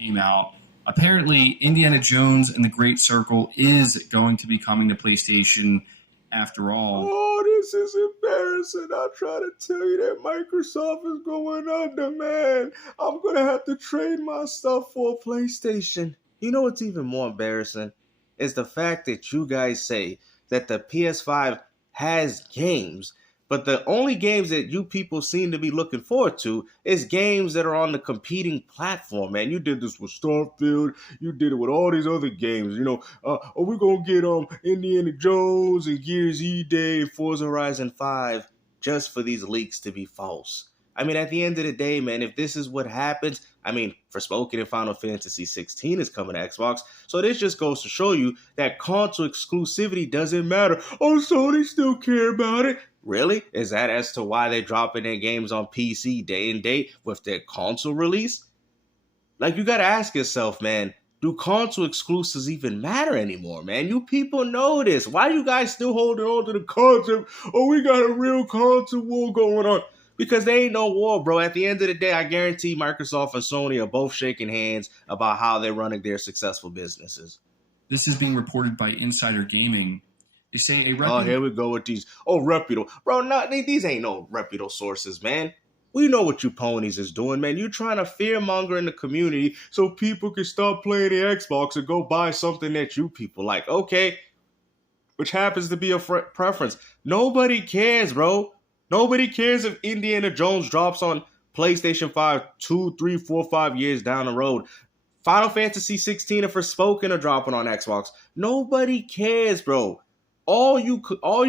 Came out. Apparently, Indiana Jones and the Great Circle is going to be coming to PlayStation after all. Oh, this is embarrassing. I try to tell you that Microsoft is going under, man. I'm going to have to trade my stuff for a PlayStation. You know what's even more embarrassing? Is the fact that you guys say that the PS5 has games, but the only games that you people seem to be looking forward to is games that are on the competing platform, man. You did this with Starfield. You did it with all these other games. Are we gonna get Indiana Jones and Gears E Day and Forza Horizon 5 just for these leaks to be false? I mean, at the end of the day, man, if this is what happens, I mean, Forspoken and Final Fantasy 16 is coming to Xbox, so this just goes to show you that console exclusivity doesn't matter. Oh, Sony still care about it. Really? Is that as to why they're dropping their games on PC day and date with their console release? Like, you gotta ask yourself, man, do console exclusives even matter anymore, man? You people know this. Why are you guys still holding on to the concept? Oh, we got a real console war going on. Because there ain't no war, bro. At the end of the day, I guarantee Microsoft and Sony are both shaking hands about how they're running their successful businesses. This is being reported by Insider Gaming. They say a Oh, here we go with these. Oh, reputable. Bro, these ain't no reputable sources, man. We know what you ponies is doing, man. You trying to fearmonger in the community so people can stop playing the Xbox and go buy something that you people like. Okay, which happens to be a preference. Nobody cares, bro. Nobody cares if Indiana Jones drops on PlayStation 5 2, 3, 4, 5 years down the road. Final Fantasy 16 and Forspoken are dropping on Xbox. Nobody cares, bro. All you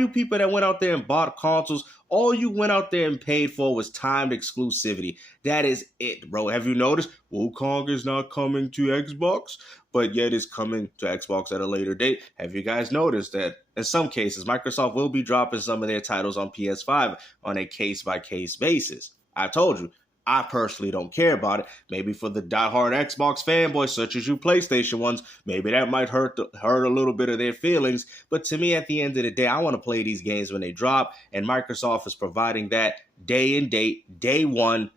people that went out there and bought consoles, all you went out there and paid for was timed exclusivity. That is it, bro. Have you noticed? Wukong is not coming to Xbox, but yet it's coming to Xbox at a later date. Have you guys noticed that in some cases, Microsoft will be dropping some of their titles on PS5 on a case-by-case basis? I told you. I personally don't care about it. Maybe for the diehard Xbox fanboys, such as you PlayStation ones, maybe that might hurt a little bit of their feelings. But to me, at the end of the day, I want to play these games when they drop, and Microsoft is providing that day and date, day one,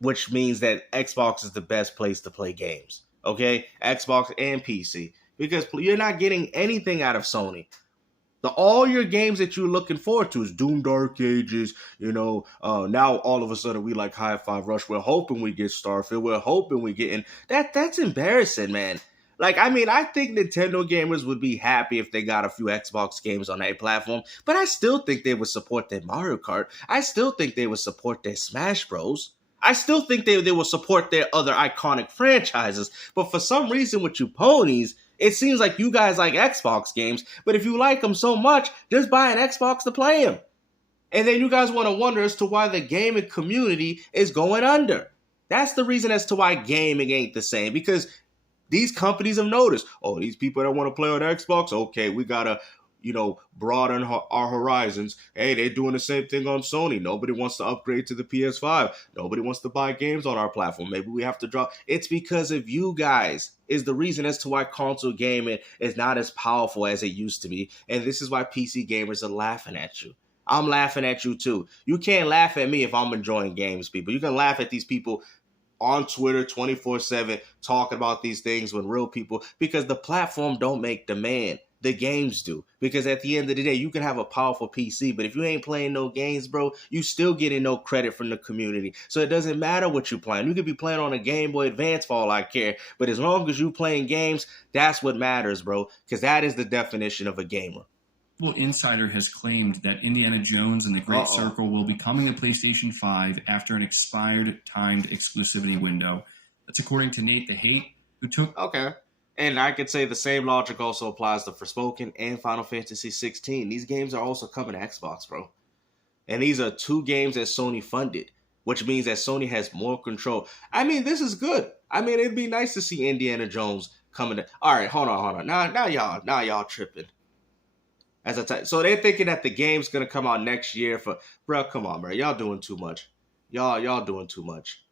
which means that Xbox is the best place to play games. Okay, Xbox and PC, because you're not getting anything out of Sony. All your games that you're looking forward to is Doom Dark Ages, now all of a sudden we like Hi-Fi Rush. We're hoping we get Starfield. We're hoping we get in. That's embarrassing, man. Like, I mean, I think Nintendo gamers would be happy if they got a few Xbox games on that platform, but I still think they would support their Mario Kart. I still think they would support their Smash Bros. I still think they will support their other iconic franchises, but for some reason with you ponies, it seems like you guys like Xbox games, but if you like them so much, just buy an Xbox to play them. And then you guys want to wonder as to why the gaming community is going under. That's the reason as to why gaming ain't the same, because these companies have noticed, oh, these people that want to play on Xbox, okay, we got to broaden our horizons. Hey, they're doing the same thing on Sony. Nobody wants to upgrade to the PS5. Nobody wants to buy games on our platform. Maybe we have to drop. It's because of you guys is the reason as to why console gaming is not as powerful as it used to be. And this is why PC gamers are laughing at you. I'm laughing at you too. You can't laugh at me if I'm enjoying games, people. You can laugh at these people on Twitter 24/7 talking about these things when real people, because the platform don't make demand. The games do. Because at the end of the day, you can have a powerful PC, but if you ain't playing no games, bro, you still getting no credit from the community. So it doesn't matter what you're playing. You could be playing on a Game Boy Advance for all I care, but as long as you playing games, that's what matters, bro, because that is the definition of a gamer. Well, Insider has claimed that Indiana Jones and the Great Circle will be coming to PlayStation 5 after an expired timed exclusivity window. That's according to Nate the Hate, who took... Okay. And I could say the same logic also applies to Forspoken and Final Fantasy 16. These games are also coming to Xbox, bro. And these are two games that Sony funded, which means that Sony has more control. I mean, this is good. I mean, it'd be nice to see Indiana Jones coming to... All right, hold on. Now y'all tripping. So they're thinking that the game's going to come out next year for... Bro, come on, bro. Y'all doing too much. Y'all doing too much.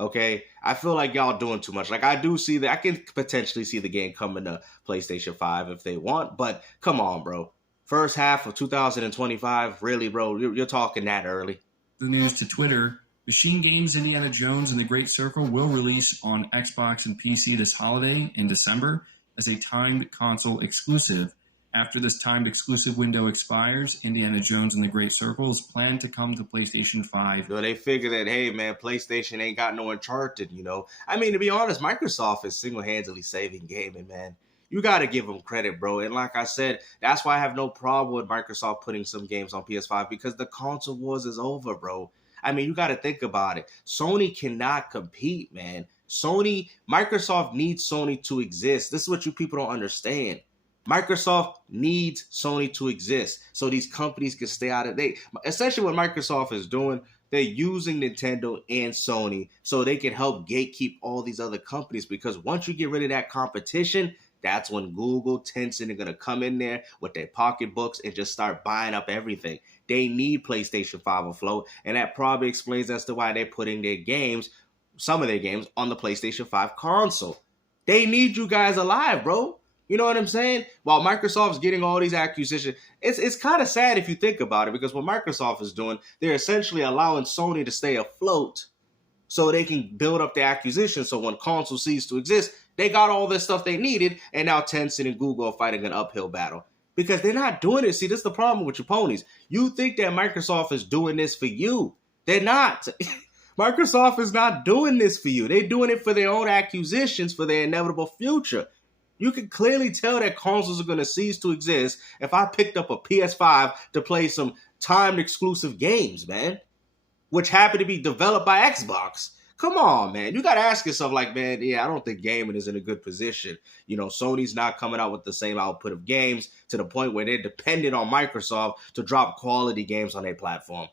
Okay, I feel like y'all doing too much. Like, I do see that I can potentially see the game coming to PlayStation 5 if they want, but come on, bro. First half of 2025, really, bro? You're talking that early. The news to Twitter, Machine Games' Indiana Jones and the Great Circle will release on Xbox and PC this holiday in December as a timed console exclusive. After this timed exclusive window expires, Indiana Jones and the Great Circle is planned to come to PlayStation 5. So they figure that, hey, man, PlayStation ain't got no Uncharted, you know. I mean, to be honest, Microsoft is single-handedly saving gaming, man. You got to give them credit, bro. And like I said, that's why I have no problem with Microsoft putting some games on PS5 because the console wars is over, bro. I mean, you got to think about it. Sony cannot compete, man. Microsoft needs Sony to exist. This is what you people don't understand. Microsoft needs Sony to exist so these companies can stay out of it. Essentially what Microsoft is doing, they're using Nintendo and Sony so they can help gatekeep all these other companies because once you get rid of that competition, that's when Google, Tencent are going to come in there with their pocketbooks and just start buying up everything. They need PlayStation 5 afloat, and that probably explains as to why they're putting their games, some of their games, on the PlayStation 5 console. They need you guys alive, bro. You know what I'm saying? While Microsoft's getting all these acquisitions, it's kind of sad if you think about it because what Microsoft is doing, they're essentially allowing Sony to stay afloat so they can build up the acquisition so when console cease to exist, they got all this stuff they needed, and now Tencent and Google are fighting an uphill battle because they're not doing it. See, this is the problem with your ponies. You think that Microsoft is doing this for you. They're not. Microsoft is not doing this for you. They're doing it for their own acquisitions for their inevitable future. You can clearly tell that consoles are going to cease to exist if I picked up a PS5 to play some timed exclusive games, man, which happen to be developed by Xbox. Come on, man. You got to ask yourself, like, man, yeah, I don't think gaming is in a good position. You know, Sony's not coming out with the same output of games to the point where they're dependent on Microsoft to drop quality games on their platform.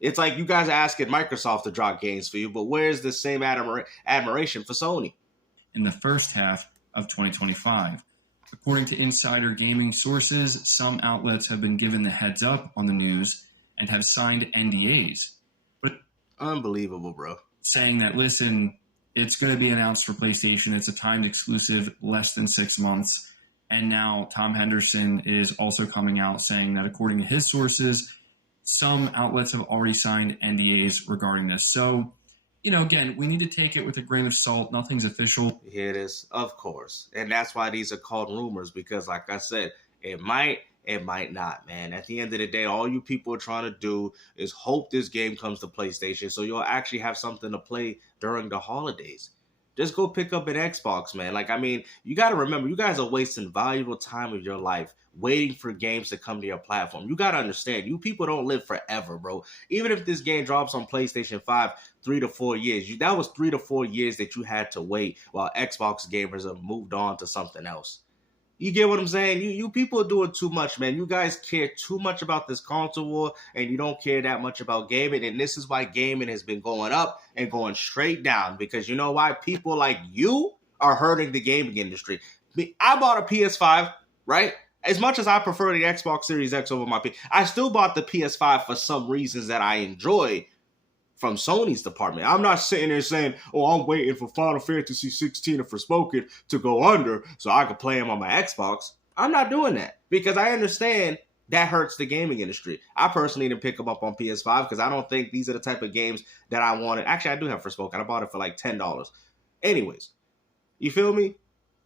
It's like you guys are asking Microsoft to drop games for you, but where's the same admiration for Sony? In the first half of 2025. According to insider gaming sources, some outlets have been given the heads up on the news and have signed NDAs. But unbelievable, bro. Saying that, listen, it's going to be announced for PlayStation. It's a timed exclusive, less than 6 months. And now Tom Henderson is also coming out saying that according to his sources, some outlets have already signed NDAs regarding this. So, you know, again, we need to take it with a grain of salt. Nothing's official. Here it is, of course. And that's why these are called rumors, because like I said, it might not, man. At the end of the day, all you people are trying to do is hope this game comes to PlayStation so you'll actually have something to play during the holidays. Just go pick up an Xbox, man. Like, I mean, you got to remember, you guys are wasting valuable time of your life waiting for games to come to your platform. You got to understand, you people don't live forever, bro. Even if this game drops on PlayStation 5 3 to 4 years, that was 3 to 4 years that you had to wait while Xbox gamers have moved on to something else. You get what I'm saying? You people are doing too much, man. You guys care too much about this console war, and you don't care that much about gaming. And this is why gaming has been going up and going straight down. Because you know why? People like you are hurting the gaming industry. I bought a PS5, right? As much as I prefer the Xbox Series X over my PS, I still bought the PS5 for some reasons that I enjoy from Sony's department. I'm not sitting there saying, oh, I'm waiting for Final Fantasy 16 or Forspoken to go under so I can play them on my Xbox. I'm not doing that because I understand that hurts the gaming industry. I personally didn't pick them up on PS5 because I don't think these are the type of games that I wanted. Actually, I do have Forspoken. I bought it for like $10. Anyways, you feel me?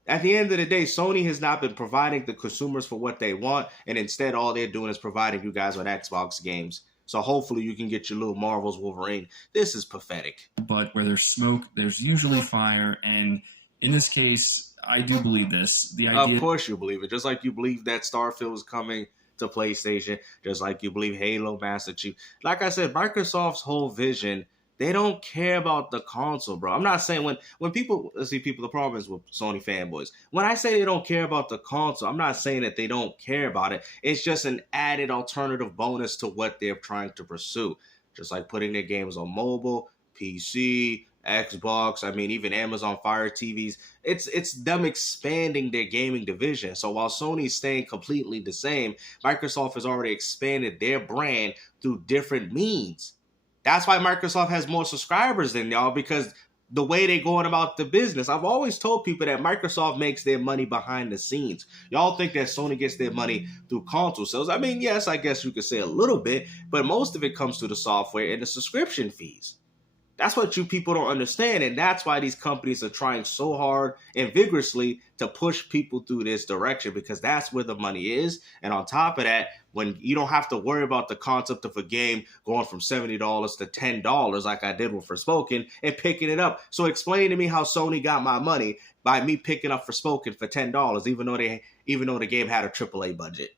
At the end of the day, Sony has not been providing the consumers for what they want, and instead all they're doing is providing you guys with Xbox games. So hopefully you can get your little Marvel's Wolverine. This is pathetic. But where there's smoke, there's usually fire. And in this case, I do believe this. The idea, of course you believe it. Just like you believe that Starfield is coming to PlayStation. Just like you believe Halo Master Chief. Like I said, Microsoft's whole vision, they don't care about the console, bro. I'm not saying when people, the problem is with Sony fanboys. When I say they don't care about the console, I'm not saying that they don't care about it. It's just an added alternative bonus to what they're trying to pursue. Just like putting their games on mobile, PC, Xbox, I mean, even Amazon Fire TVs. It's them expanding their gaming division. So while Sony's staying completely the same, Microsoft has already expanded their brand through different means. That's why Microsoft has more subscribers than y'all, because the way they're going about the business. I've always told people that Microsoft makes their money behind the scenes. Y'all think that Sony gets their money through console sales. I mean, yes, I guess you could say a little bit, but most of it comes through the software and the subscription fees. That's what you people don't understand. And that's why these companies are trying so hard and vigorously to push people through this direction, because that's where the money is. And on top of that, when you don't have to worry about the concept of a game going from $70 to $10 like I did with Forspoken and picking it up. So explain to me how Sony got my money by me picking up Forspoken for $10, even though the game had a AAA budget.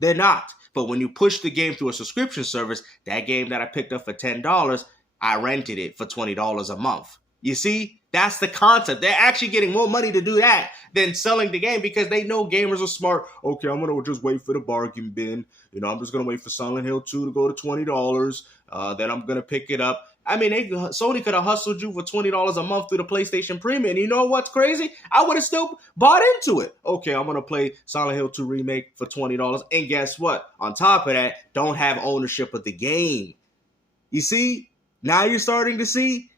They're not. But when you push the game through a subscription service, that game that I picked up for $10, I rented it for $20 a month. You see, that's the concept. They're actually getting more money to do that than selling the game, because they know gamers are smart. Okay, I'm going to just wait for the bargain bin. I'm just going to wait for Silent Hill 2 to go to $20. Then I'm going to pick it up. I mean, Sony could have hustled you for $20 a month through the PlayStation Premium. And you know what's crazy? I would have still bought into it. Okay, I'm going to play Silent Hill 2 Remake for $20. And guess what? On top of that, don't have ownership of the game. You see? Now you're starting to see?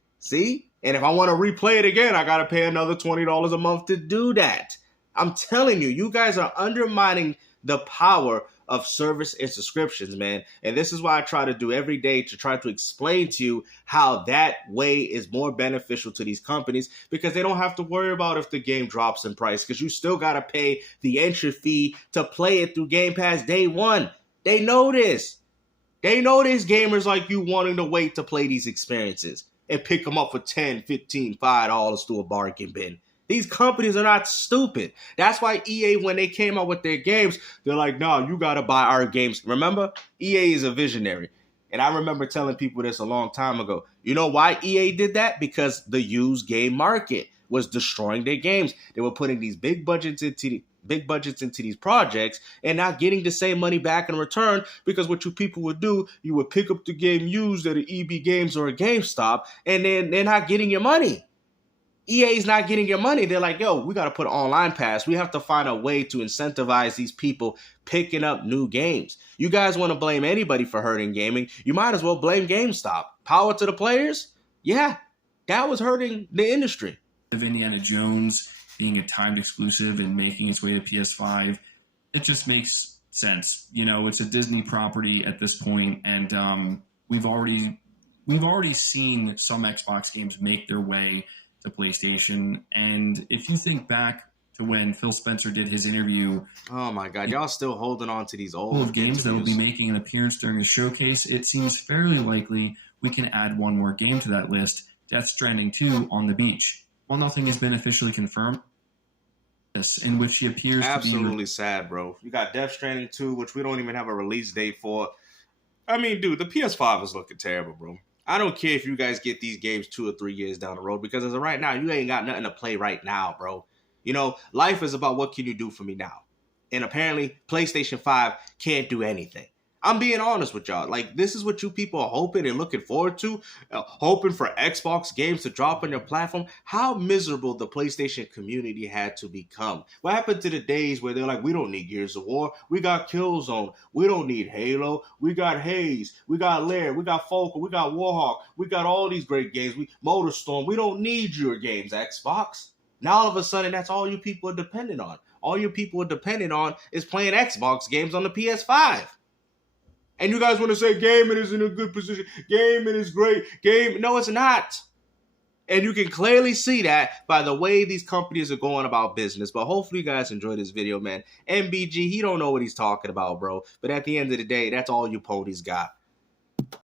And if I want to replay it again, I got to pay another $20 a month to do that. I'm telling you, you guys are undermining the power of service and subscriptions, man. And this is why I try to do every day to try to explain to you how that way is more beneficial to these companies, because they don't have to worry about if the game drops in price, because you still got to pay the entry fee to play it through Game Pass day one. They know this. They know there's gamers like you wanting to wait to play these experiences and pick them up for $10, $15, $5 through a bargain bin. These companies are not stupid. That's why EA, when they came out with their games, they're like, no, you got to buy our games. Remember, EA is a visionary. And I remember telling people this a long time ago. You know why EA did that? Because the used game market was destroying their games. They were putting these big budgets into these projects and not getting the same money back in return, because what you people would do, you would pick up the game used at an EB Games or a GameStop, and then they're not getting your money. EA's not getting your money. They're like, yo, we got to put an online pass. We have to find a way to incentivize these people picking up new games. You guys want to blame anybody for hurting gaming, you might as well blame GameStop. Power to the players? Yeah, that was hurting the industry. Of Indiana Jones being a timed exclusive and making its way to PS5, it just makes sense. It's a Disney property at this point, and we've already seen some Xbox games make their way to PlayStation. And if you think back to when Phil Spencer did his interview, oh my God, y'all still holding on to these old games that will be making an appearance during the showcase, it seems fairly likely we can add one more game to that list, Death Stranding 2 on the beach. While nothing has been officially confirmed, in which he appears absolutely sad, bro. You got Death Stranding 2, which we don't even have a release date for. I mean, dude, the PS5 is looking terrible, bro. I don't care if you guys get these games 2 or 3 years down the road, because as of right now, you ain't got nothing to play right now, bro. Life is about what can you do for me now. And apparently, PlayStation 5 can't do anything. I'm being honest with y'all. Like, this is what you people are hoping and looking forward to, hoping for Xbox games to drop on your platform. How miserable the PlayStation community had to become. What happened to the days where they're like, we don't need Gears of War. We got Killzone. We don't need Halo. We got Haze. We got Lair. We got Focal. We got Warhawk. We got all these great games. Motorstorm. We don't need your games, Xbox. Now, all of a sudden, that's all you people are dependent on. All you people are dependent on is playing Xbox games on the PS5. And you guys want to say gaming is in a good position. Gaming is great. No, it's not. And you can clearly see that by the way these companies are going about business. But hopefully you guys enjoyed this video, man. MBG, he don't know what he's talking about, bro. But at the end of the day, that's all you ponies got.